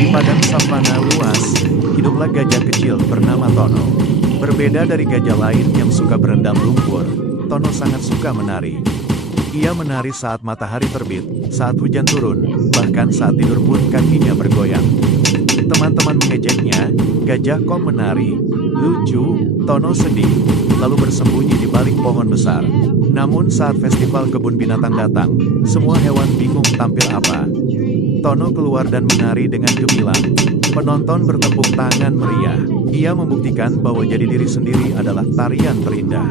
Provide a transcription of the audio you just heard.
Di padang savana luas, hiduplah gajah kecil bernama Tono. Berbeda dari gajah lain yang suka berendam lumpur, Tono sangat suka menari. Ia menari saat matahari terbit, saat hujan turun, bahkan saat tidur pun kakinya bergoyang. Teman-teman mengejeknya, "Gajah kok menari? Lucu." Tono sedih, lalu bersembunyi di balik pohon besar. Namun saat festival kebun binatang datang, semua hewan bingung tampil apa. Tono keluar dan menari dengan gemilang. Penonton bertepuk tangan meriah. Ia membuktikan bahwa jadi diri sendiri adalah tarian terindah.